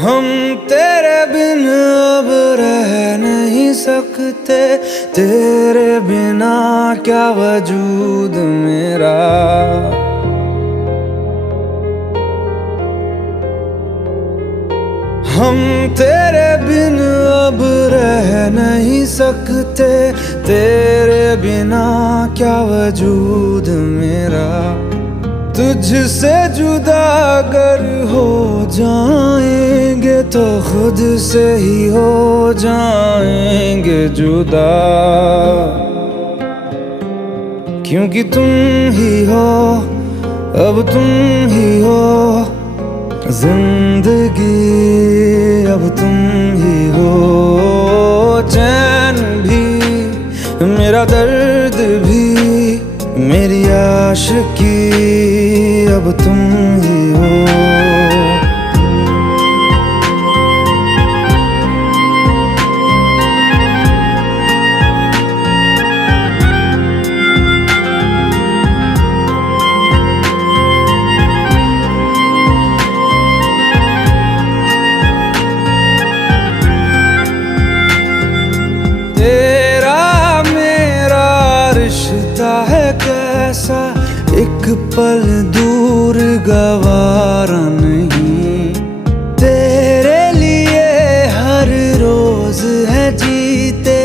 हम तेरे बिन अब रह नहीं सकते, तेरे बिना क्या वजूद मेरा। हम तेरे बिन अब रह नहीं सकते, तेरे बिना क्या वजूद मेरा। तुझसे जुदा अगर हो जाएंगे तो खुद से ही हो जाएंगे जुदा, क्योंकि तुम ही हो, अब तुम ही हो जिंदगी, अब तुम ही हो। चैन भी मेरा दर्द भी मेरी आशिकी, अब तुम ही हो। तेरा मेरा रिश्ता है कैसा, एक पल दूर गवारा नहीं। तेरे लिए हर रोज है जीते,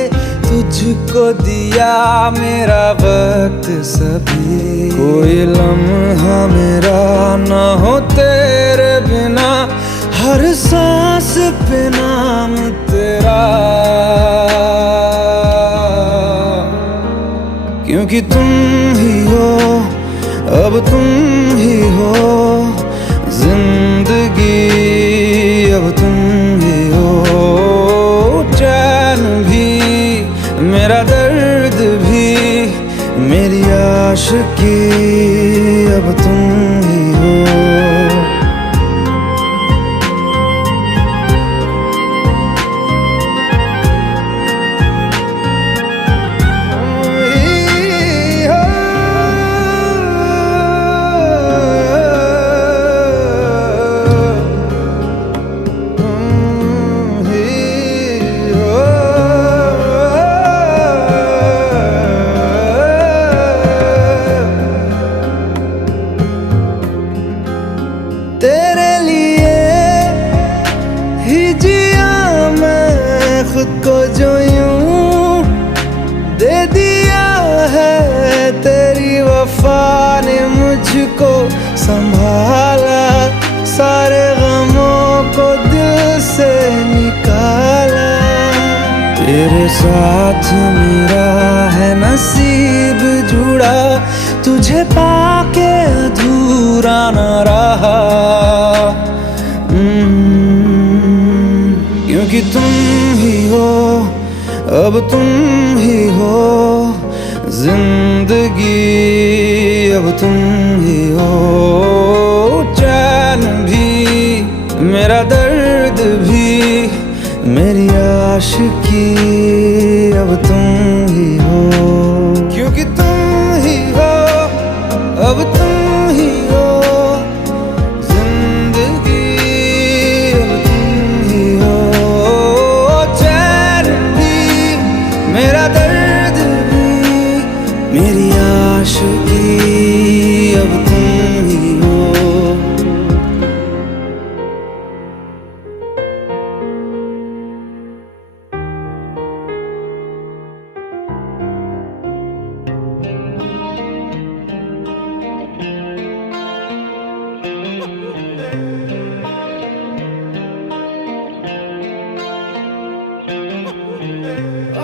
तुझको दिया मेरा वक्त सभी। कोई लम्हा मेरा ना हो तेरे बिना, हर सांस पे नाम तेरा, क्योंकि तुम ही हो, अब तुम ही हो जिंदगी, अब तुम ही हो। चैन भी मेरा दर्द भी मेरी आशिकी, अब तुम ही हो। तेरे लिए ही जिया मैं खुद को, जो यूं दे दिया है तेरी वफा ने मुझको संभाला। सारे गमों को दिल से निकाला, तेरे साथ मेरा है नसीब जुड़ा, तुझे पाके अधूरा न रहा। क्योंकि तुम ही हो, अब तुम ही हो जिंदगी, अब तुम ही हो। चैन भी मेरा दर्द भी मेरी आशिकी, अब तुम ही हो। क्योंकि तुम ही हो, अब तुम ही हो जिंदगी, अब तुम ही हो। चैन भी मेरा दर्द भी मेरी आशिकी, अब तुम ही हो।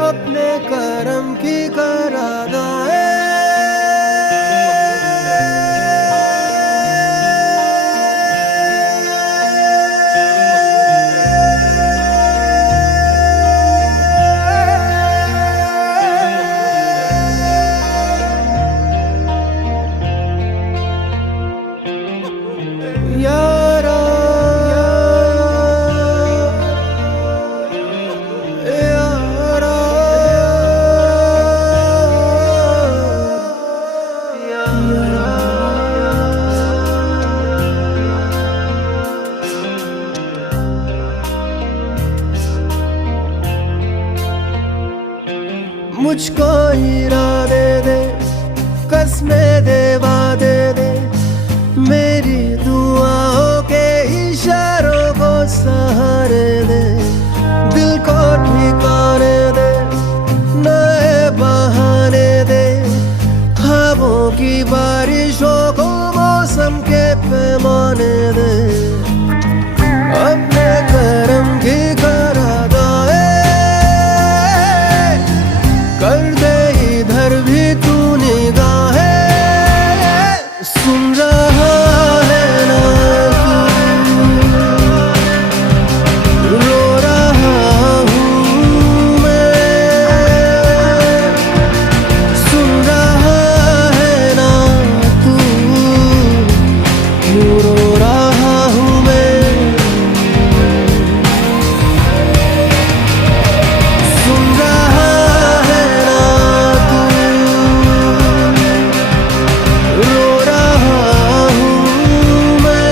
अपने करम की करादाए, यारा यारा मुझको इरादे दे, कसमें दे, वादे दे, मेरी दुआओं के इशारों को सहारे दे, दिल को ठिकाने दे, नए बहाने दे, ख्वाबों की बारिशों को मौसम के पैमाने दे, अपने करम की करादाए कर दे इधर भी तू निगाहें। सुन रहा है ना तू, रो रहा हूँ मैं, सुन रहा है ना तू, क्यों रो रहा हूँ मैं, सुन रहा है ना तू, रो रहा हूँ मैं,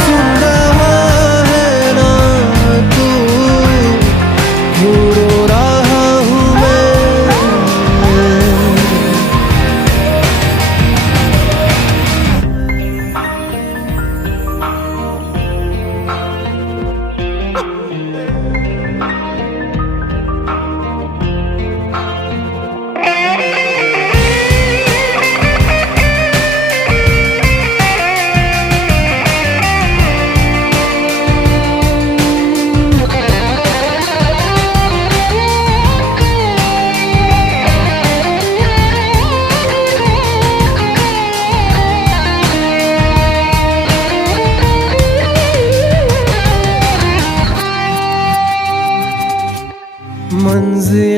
सुन रहा है ना तू, क्यों रो रहा हूँ मैं।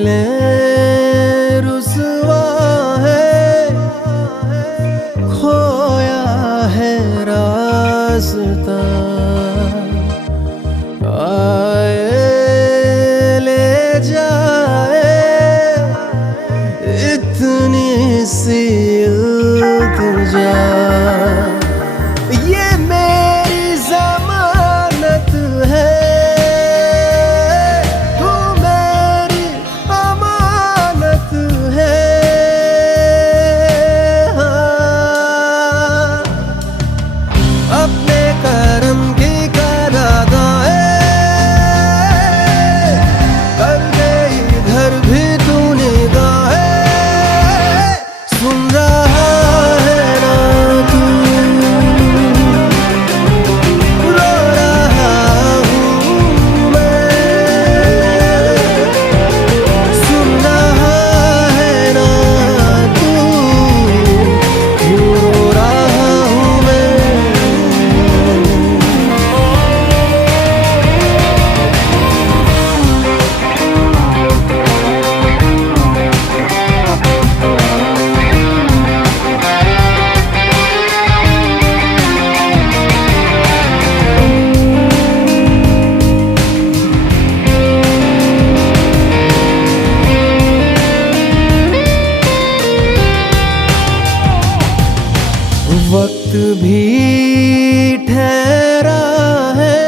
मंजिलें रुसवा है, खोया है रास्ता, आए ले जाए इतनी सी इल्तिजा, ये मेरी जमानत है, तू मेरी अमानत है, हाँ। अपने करम की करादाए कर दे इधर भी तू निगाहें। सुन रहा है ना तू, रो रहा हूँ मैं, सुन रहा है ना तू, क्यों रो रहा हूँ मैं। वक्त भी ठहरा है,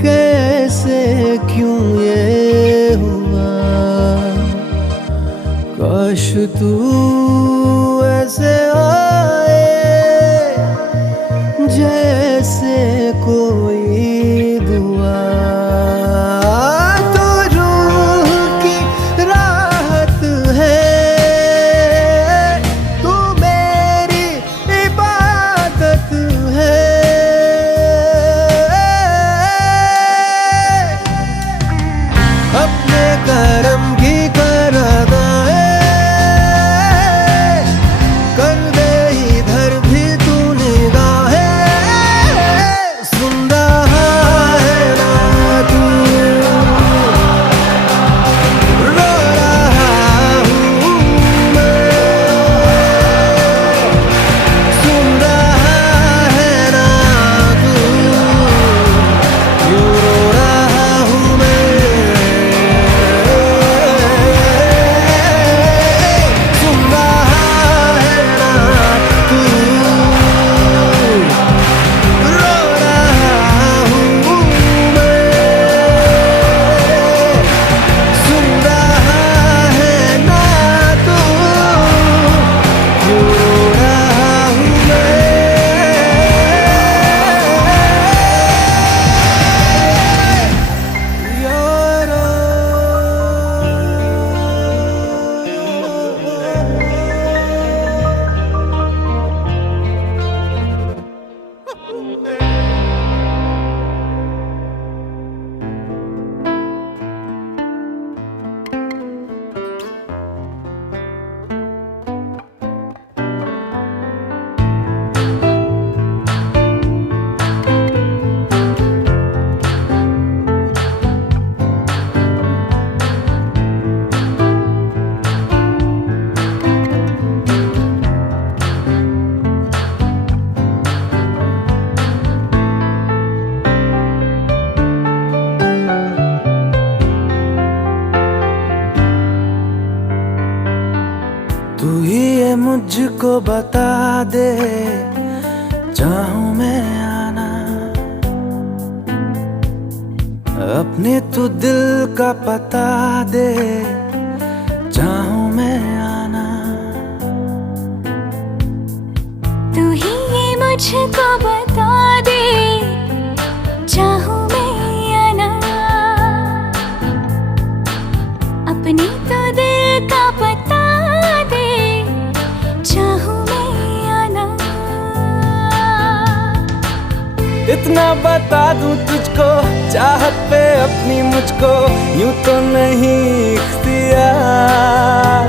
कैसे क्यों ये हुआ, काश तू ऐसे आए जैसे कोई दुआ, तो रूह की राहत है, तू मेरी इबादत है, अपने करम की करादाए कर दे इधर भी तू निगाहें। सुन रहा है ना तू, रो रहा हूँ मैं, सुन रहा है ना तू, क्यों रो रहा हूँ मैं। मुझको बता दे, चाहूं मैं आना, अपने तू दिल का पता दे, चाहूं मैं आना। तू ही ये मुझको बता दे, चाहूं मैं आना, अपने तो दिल का पता दे, चाहूं मैं आना। इतना बता दूं तुझको, चाहत पे अपनी मुझको यूं तो नहीं इख्तियार,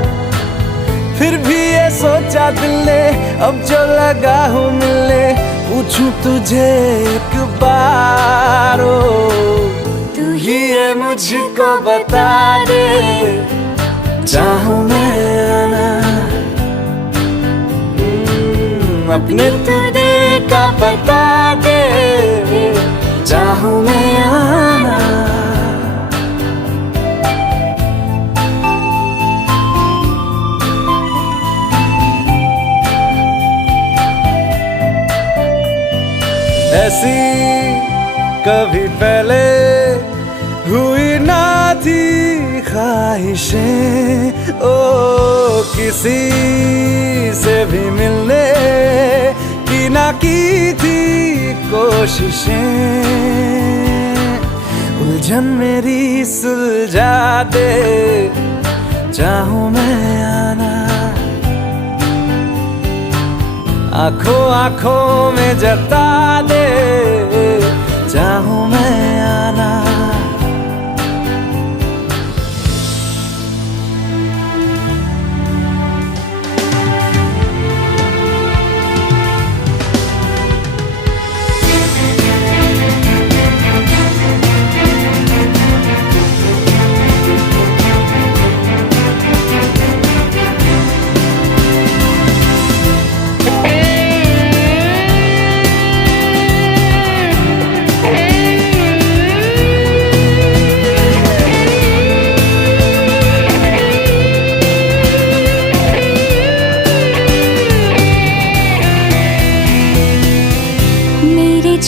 फिर भी ये सोचा दिल ने अब जो लगा हूं मिलने, पूछूं तुझे एक बार, तू ही ये मुझको बता दे, चाहूं मैं आना, अपने तो दिल का पता दे, चाहूं मैं आना। ऐसी कभी पहले हुई ना थी ख्वाहिशें, ओ किसी से भी मिलने की ना की थी कोशिशें, उलझन मेरी सुलझा दे, चाहूं मैं आना, आंखों आंखों में जता दे, चाहूं मैं आना।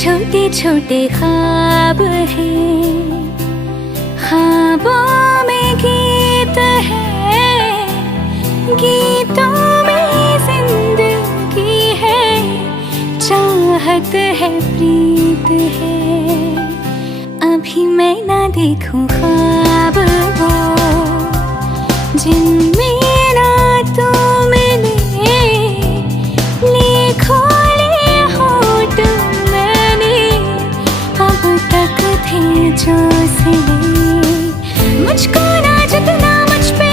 छोटे छोटे ख्वाब हैं, ख्वाबों में गीत है, गीतों में जिंदगी है, चाहत है, प्रीत है। अभी मैं ना देखूं ख्वाब वो जिनमें ना तू मिले, लिखो जो सिले, मुझको ना जितना मुझ पे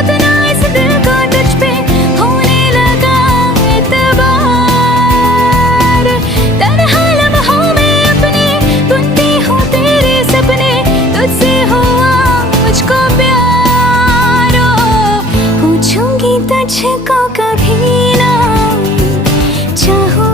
उतना इस दिल को तुझ पे होने लगा एतबार। तन्हा लम्हों में अपने बुनती हूँ तेरे सपने, तुझसे हुआ मुझको प्यार, पूछूंगी तुझको कभी ना, चाहूं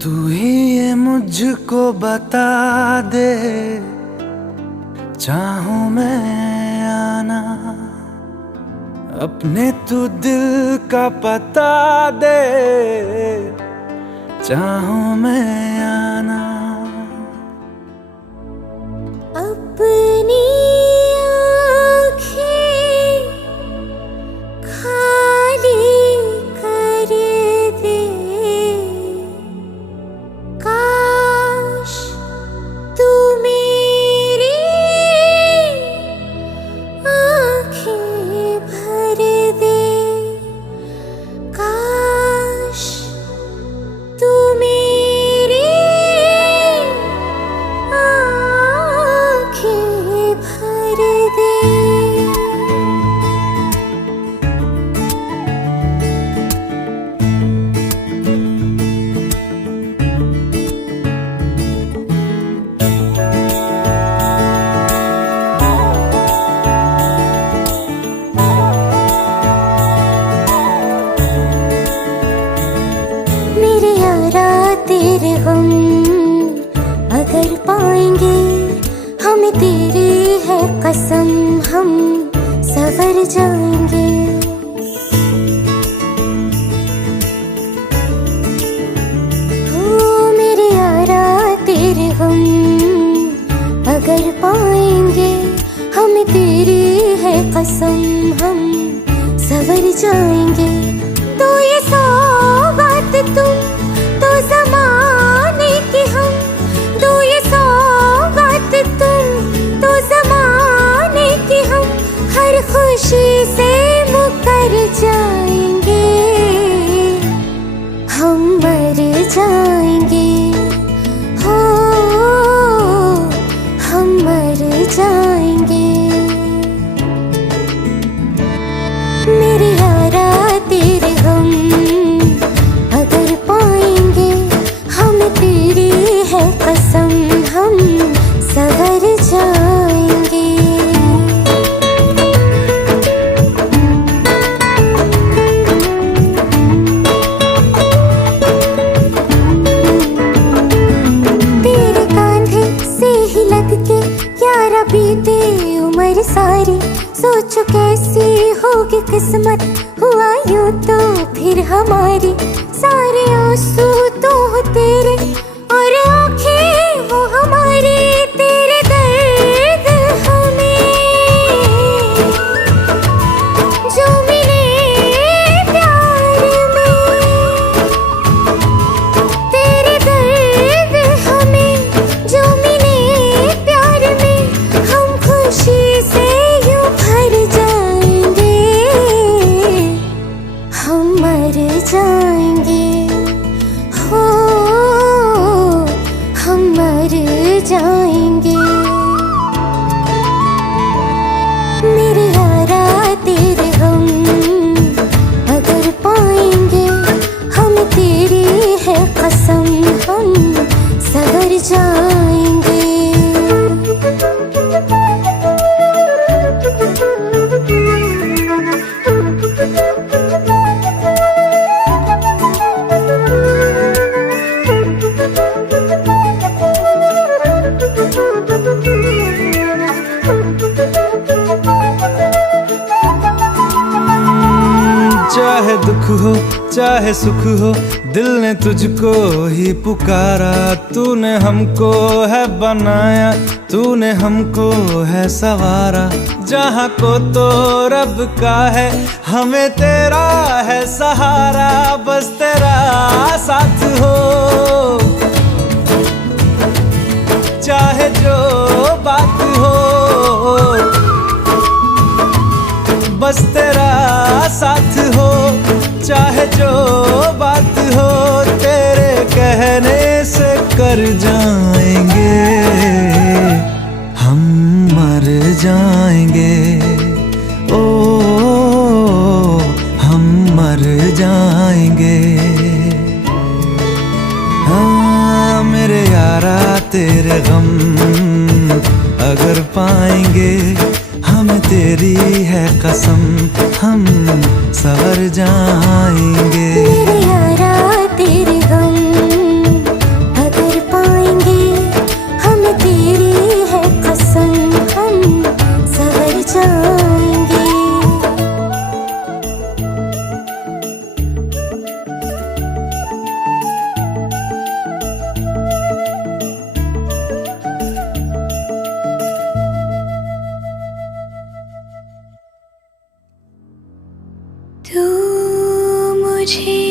तू ही ये मुझको बता दे, चाहूं मैं आना, अपने तू दिल का पता दे, चाहूं मैं आना। अपनी आँखें खाली कर दे, काश तू मेरी आँखें भर दे, काश तू मेरी आँखें जाएंगे, हमें तेरी है कसम, हम सवर जाएंगे। हो मेरे यारा तेरे हम अगर पाएंगे, हमें तेरी है कसम, हम सवर जाएंगे। तो ये सौगात तुम तो ज़माने की हम, तो ये सौगात तुम तो ज़माने की हम, हर खुशी से मुकर जाएंगे, हम मर जाएंगे। हो हम मर जाएंगे। मेरे यारा तेरे हम अगर पाएंगे, हमें तेरी है कसम, हम सवर जाएंगे। तेरे कांधे से ही लग के यारा बीते उम्र सारी, सोचो कैसी होगी किस्मत, हुआ यूं तो फिर हमारी। सारे आंसू तो हो तेरे और आंखें वो हमारी, तेरे दर्द हमें जो मिले प्यार में, तेरे दर्द हमें जो मिले प्यार में, हम खुशी से यूं भर जाएंगे, हम मर जाएंगे। हो हम मर जाएंगे। मेरे यारा तेरे हम अगर पाएंगे, हमें तेरी है कसम, हम सवर जाएंगे। चाहे दुख हो चाहे सुख हो, दिल ने तुझको ही पुकारा। तूने हमको है बनाया, तूने हमको है सवारा। जहाँ को तो रब का है, हमें तेरा है सहारा। बस तेरा साथ हो, चाहे जो बात हो, बस तेरा साथ हो, चाहे जो बात हो। तेरे कहने से कर जाएंगे, हम मर जाएंगे। ओ हम मर जाएंगे। हाँ मेरे यारा तेरे गम अगर पाएंगे, हमें तेरी है कसम, हम सवर जाएंगे। मेरे यारा तेरे गम अगर पाएंगे, हमें तेरी है कसम, हम सवर जाएंगे। तू मुझे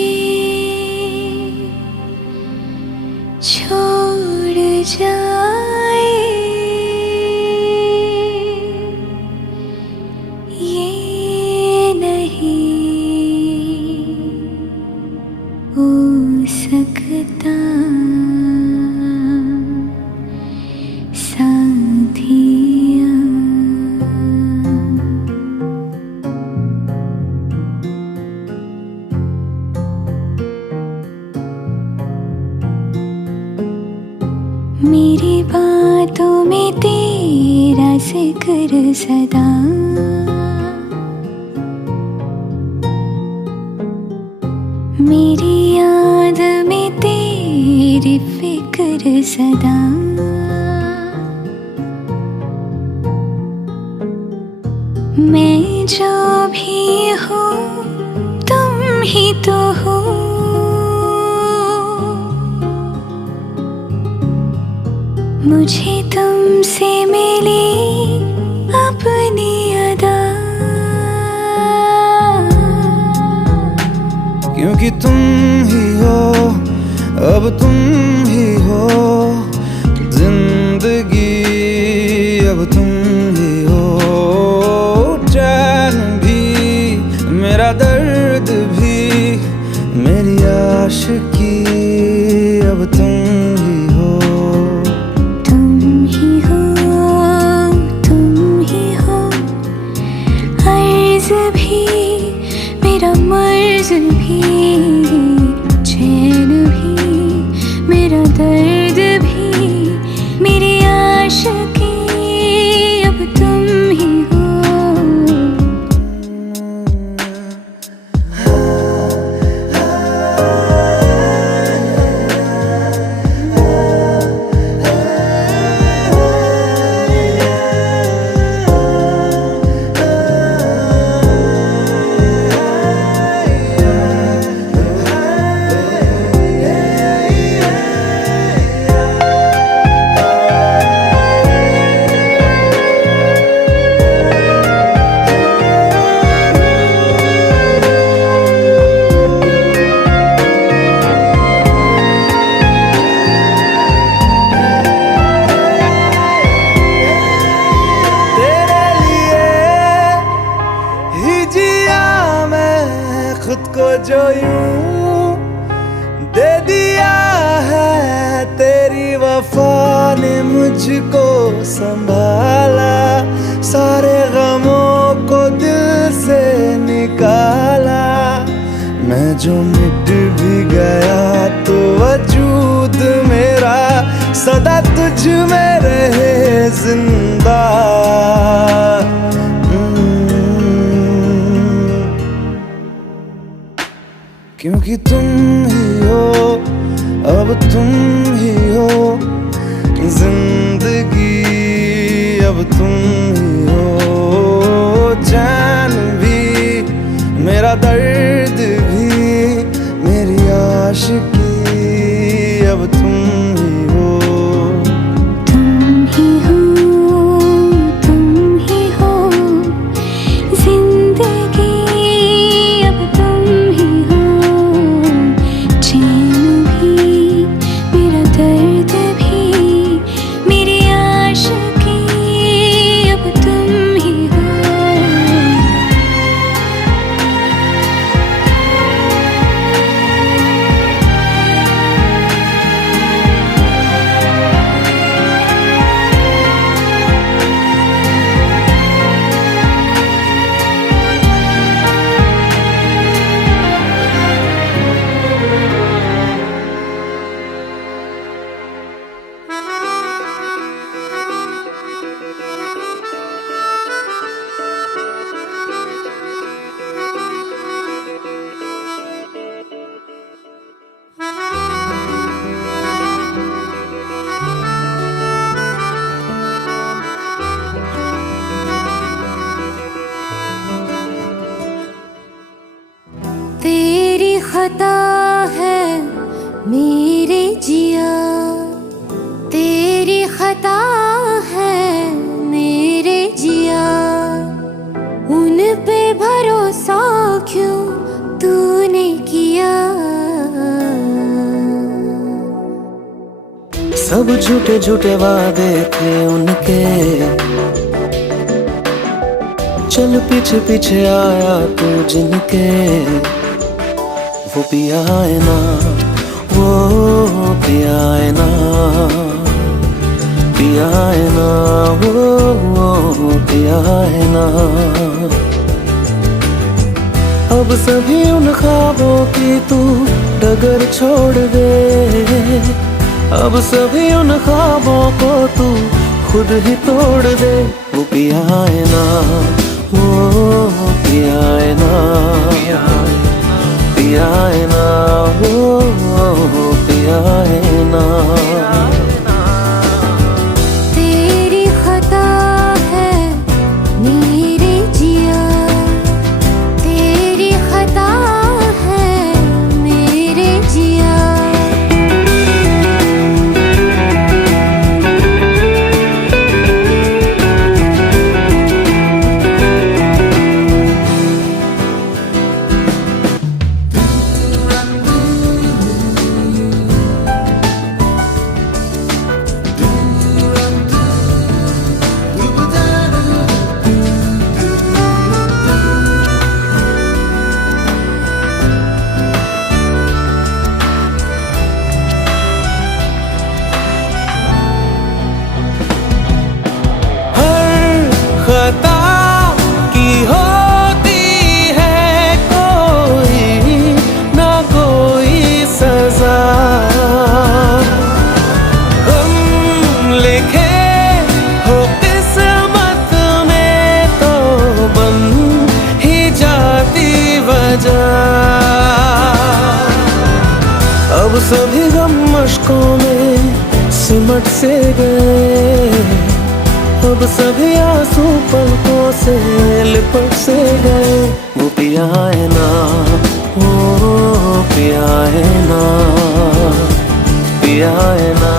छोड़ जाए, ये नहीं हो सकता साथिया। मेरी बातों में तेरा जिक्र सदा, मेरी याद में तेरी फिक्र सदा। जो भी हो तुम ही तो हो। मुझे तुमसे मिली अपनी अदा, क्योंकि तुम ही हो, अब तुम ही हो जिंदगी, अब तुम ही हो चैन भी, मेरा दर्द भी, मेरी आशिकी, अब तुम ही हो। तुम ही हो, तुम ही हो, अर्ज़ भी मेरा मर्ज़ भी, चैन भी मेरा दर्द भी, मेरी आशिकी, अब तुम ही हो। खुद को जो यूं दे दिया है, तेरी वफा ने मुझको संभाला, सारे गमों को दिल से निकाला। मैं जो मिट भी गया तो वजूद मेरा सदा तुझ में रहे जिंदा। क्योंकि तुम ही हो, अब तुम ही हो जिंदगी, अब तुम ही हो चैन भी, मेरा दर्द भी, मेरी आशिकी, अब तुम ही हो। तुम ही हो, तुम ही हो जिंदगी, अब तुम ही हो चैन भी, मेरा दर्द भी, मेरी आशिकी, अब तुम ही हो। तेरी खता है मेरे जिया, तेरी खता है मेरे जिया, उन पे भरोसा क्यों तूने किया। सब झूठे झूठे वादे थे उनके, चल पीछे पीछे आया तू जिनके, वो पिया है ना, वो पिया है ना, पिया है ना, वो पिया है ना। अब सभी उन ख्वाबों की तू डगर छोड़ दे, अब सभी उन ख्वाबों को तू खुद ही तोड़ दे। वो पिया है ना, वो पिया है ना, पिया है ना, वो पिया है ना। तेरी खता है मेरे जिया, अब सभी गम मशकों में सिमट से गए, अब सभी आंसू पलकों से लिपट से गए। वो पिया है ना, वो पिया है ना, पिया है ना,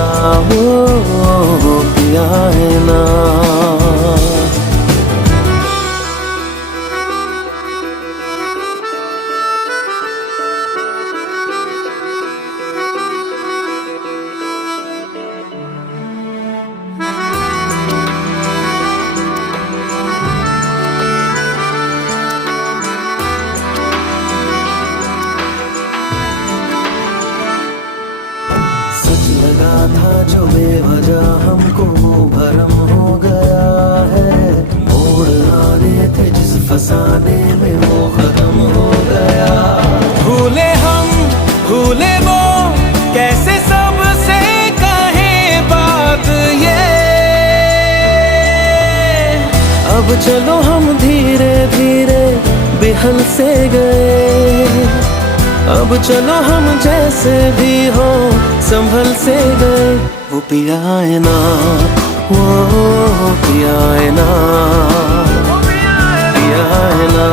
वो पिया है ना। लगा था जो बेवजह हमको भरम हो गया है, मोड़ आने थे जिस फसाने में वो खत्म हो गया। भूले हम भूले वो, कैसे सबसे कहे बात ये। अब चलो हम धीरे धीरे बेहल से गए, अब चलो हम जैसे भी हो संभल से गए। वो पिया है ना, वो पिया है ना, पिया है ना,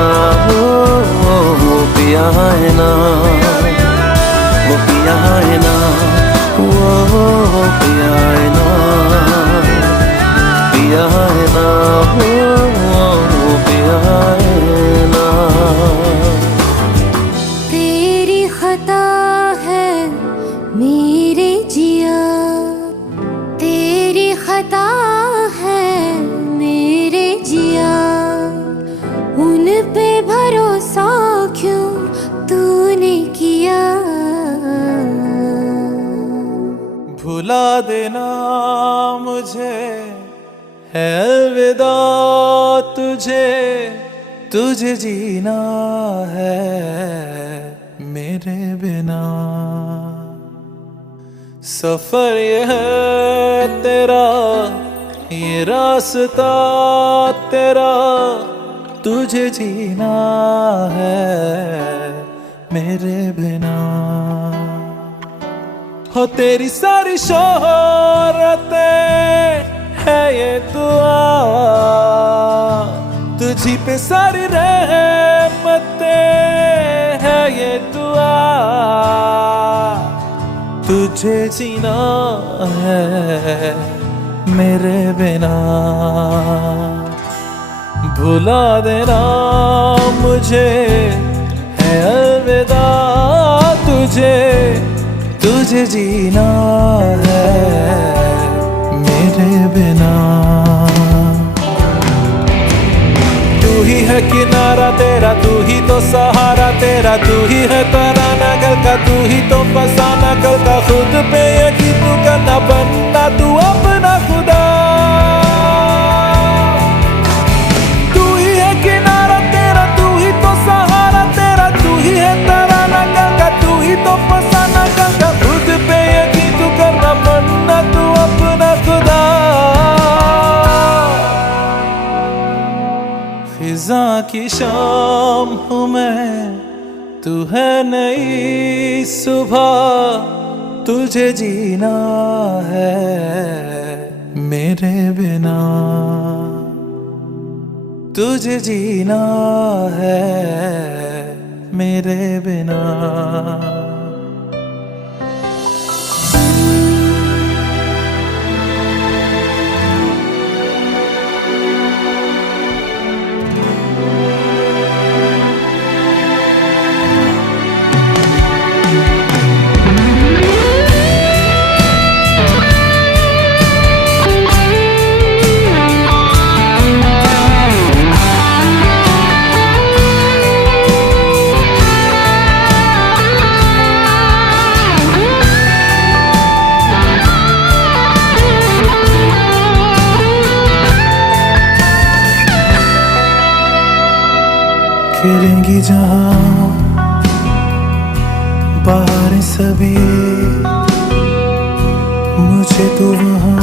वो पिया है ना, वो पिया है ना, वो पिया है ना, पिया है ना, वो पिया है ना। मेरे जिया तेरी खता है, मेरे जिया उन पे भरोसा क्यों तूने किया। भुला देना मुझे है अलविदा तुझे, तुझे जीना है मेरे बिना। सफर ये है तेरा, ये रास्ता तेरा, तुझे जीना है मेरे बिना। हो तेरी सारी शोहरतें है ये दुआ, तुझी पे सारी रहमतें है ये दुआ। तुझे जीना है मेरे बिना। भुला देना मुझे है अलविदा तुझे, तुझे जीना है मेरे बिना। तू ही है किनारा तेरा, तू ही तो सहारा तेरा, तू ही है तराना कल का, तू ही तो फसाना कल का। खुद पे यकीन तू करना, बनना तू अपना खुदा। तू ही है किनारा तेरा, तू ही तो सहारा तेरा, तू ही है तराना कल का, तू ही तो फसाना कल का। खुद पे यकीन तू करना, बनना तू अपना खुदा। फिजा की शाम हूँ मैं, तू है नई सुबह, तुझे जीना है मेरे बिना। तुझे जीना है मेरे बिना। खेलेंगी जहां बाहर सभी, मुझे तो वहां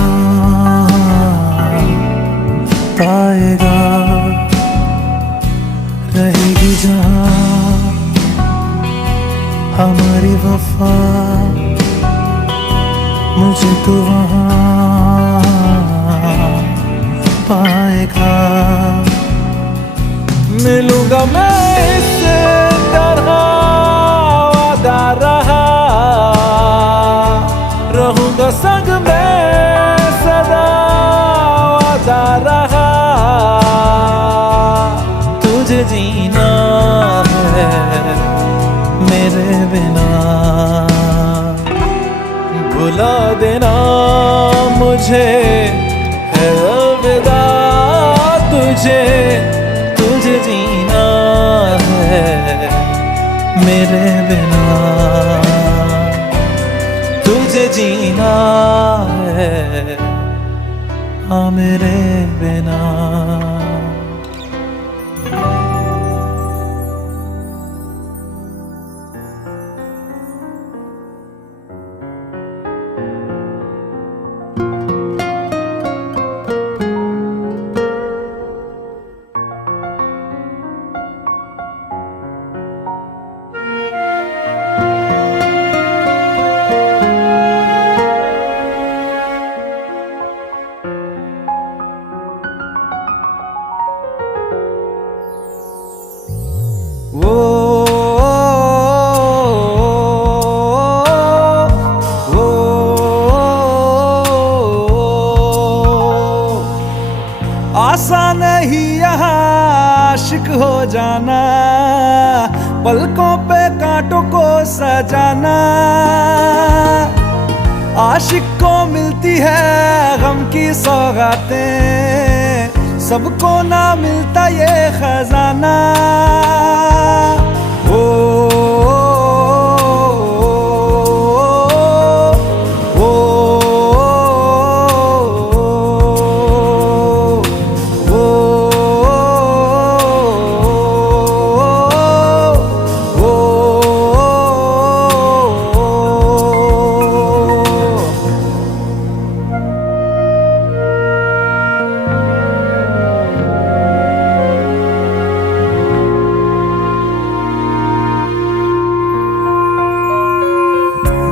पाएगा। रहेगी जहां हमारी वफा, पाएगा। मिलूंगा मैं इस तरह वादा रहा, रहूंगा संग में सदा वादा रहा। तुझे जीना है मेरे बिना, भुला देना मुझे है अलविदा। तुझे तुझे जीना है मेरे बिना, तुझे जीना है हाँ मेरे बिना। वो आसान नहीं यहाँ आशिक हो जाना, पलकों पे कांटों को सजाना। आशिक को मिलती है गम की सौगातें, सबको ना मिलता ये खजाना। ओ, ओ, ओ,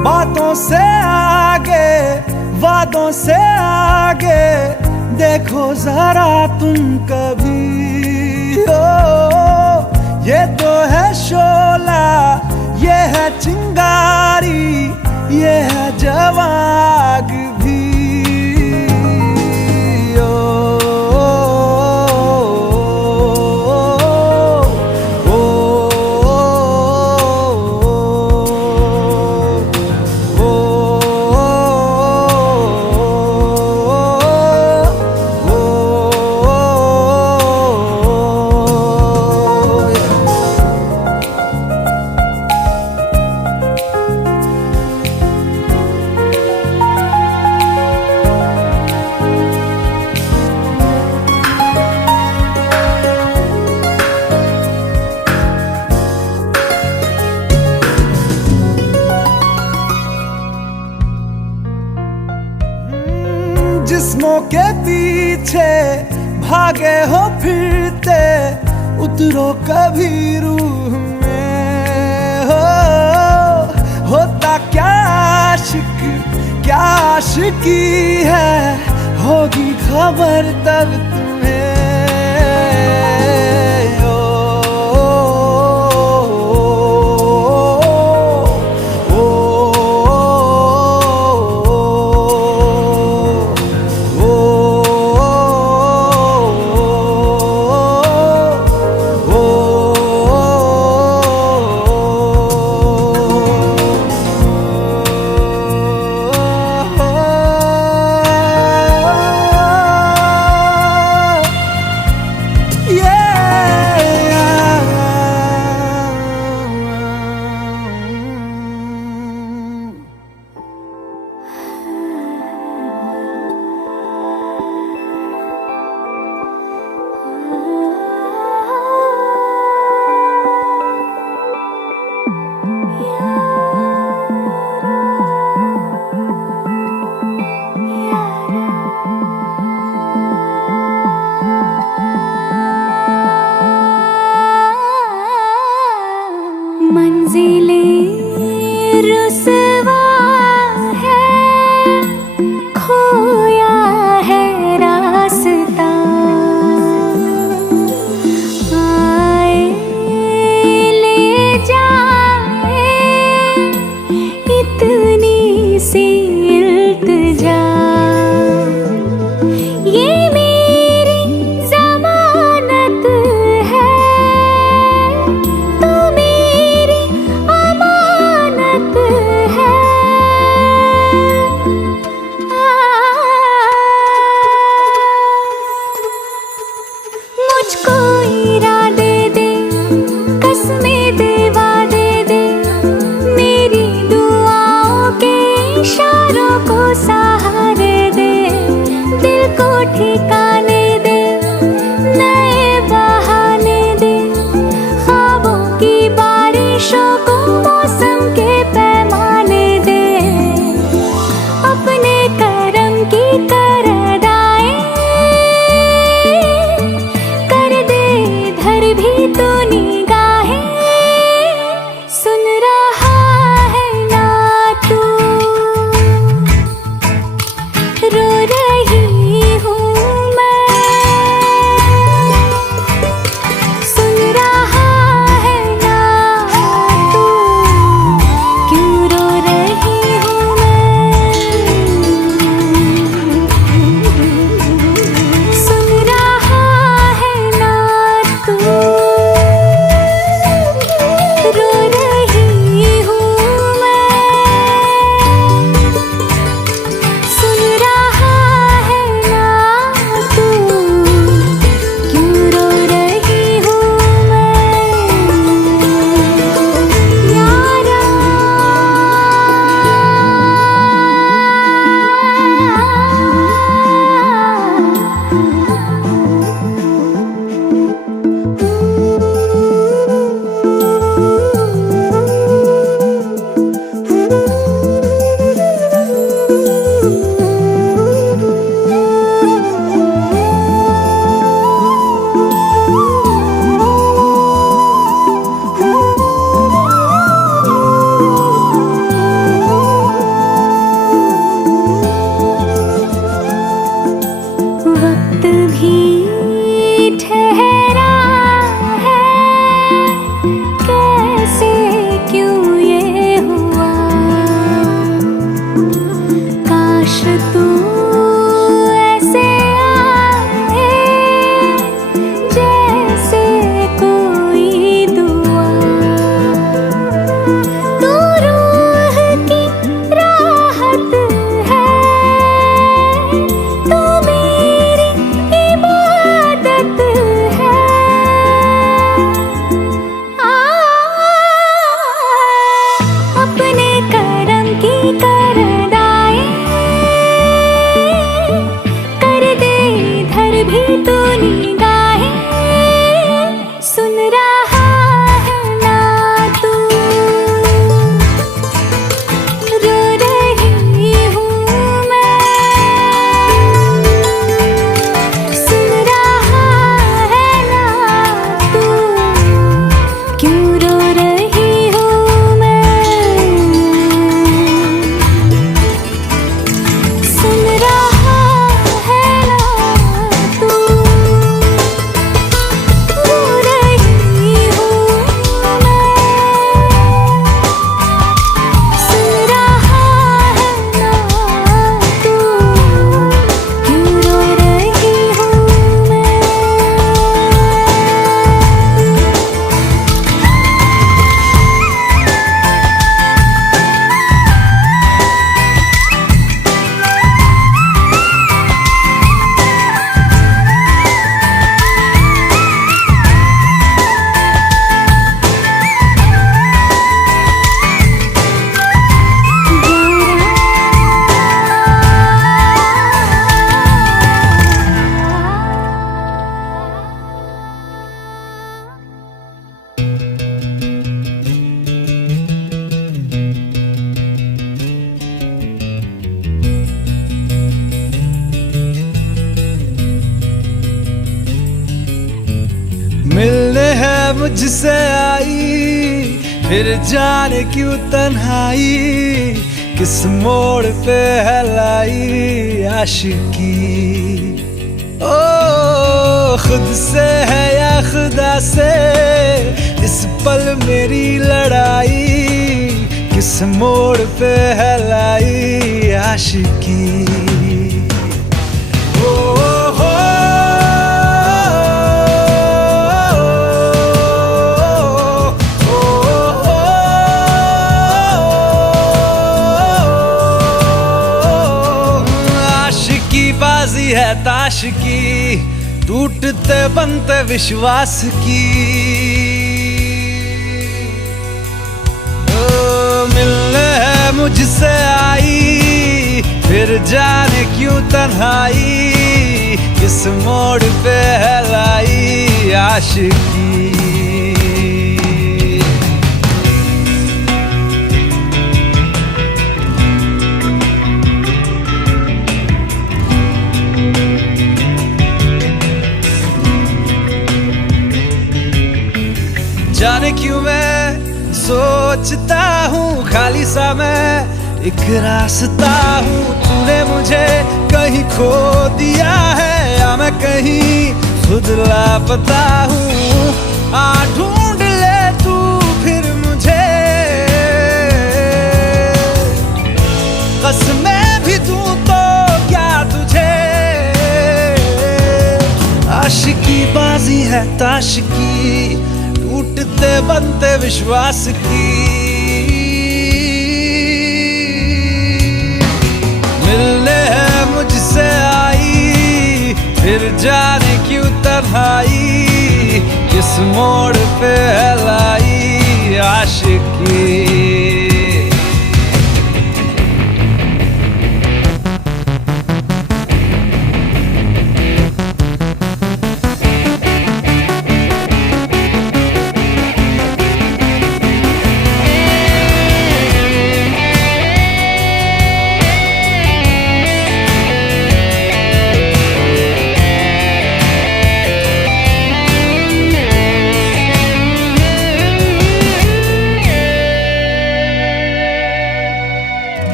बातों से आगे वादों से आगे देखो जरा तुम कभी। ओ ये तो है शोला, ये है चिंगारी, ये है जवाग भी। ओ, जिस्मों के पीछे भागे हो फिरते, उतरो कभी रूह में। होता क्या आशिक क्या आशिकी है, होगी खबर तब तुम्हें। मुझसे आई, फिर जाने क्यों तन्हाई, किस मोड़ पे है लाई आशिकी। ओ खुद से है या खुदा से, इस पल मेरी लड़ाई, किस मोड़ पे है लाई आशिकी। ओ हो आशिकी बाजी है ताश की, टूटते बनते विश्वास की। मिलने है मुझसे आई, फिर जाने क्यों तन्हाई, किस मोड़ पे है लाई आशिकी। जाने क्यों मैं सोचता हूँ खाली सा मैं एक रास्ता हूँ, तूने मुझे कहीं खो दिया है या मैं कहीं खुद लापता हूँ। आ ढूंढ ले तू फिर मुझे, कसमें भी दूँ तो क्या तुझे। आशिकी बाजी है ताश की, टूटते बनते विश्वास की। मिलने है मुझसे आई, फिर जाने क्यों तन्हाई, किस मोड़ पे है लाई आशिकी।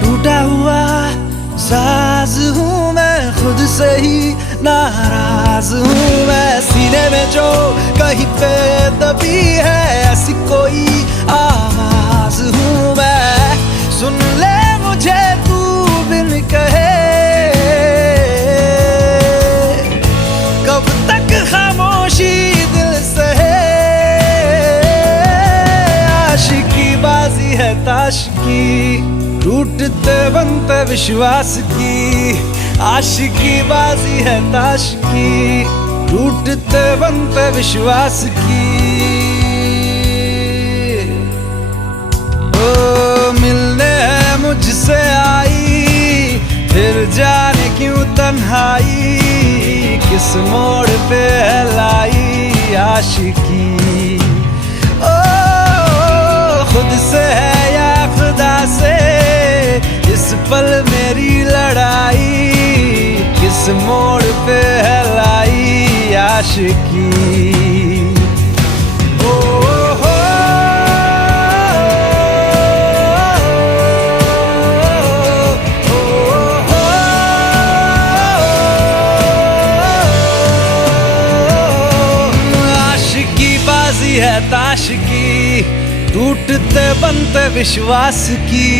टूटा हुआ साज हूँ मैं, खुद से ही नाराज हूँ मैं। सीने में जो कहीं पे दबी है ऐसी कोई आवाज हूँ मैं। सुन ले मुझे तू बिन कहे, कब तक खामोशी दिल सहे। आशिकी बाजी है ताश की, टूटते बनते विश्वास की। आशिकी बाजी है ताश की, टूटते बनते विश्वास की। ओ मिलने है मुझसे आई, फिर जाने क्यों तन्हाई, किस मोड़ पे है लाई आशिकी। ओ खुद से है या खुदा से, इस पल मेरी लड़ाई, किस मोड़ पे है लाई आशिकी। ओ हो आशिकी बाजी है ताश की, टूटते बनते विश्वास की।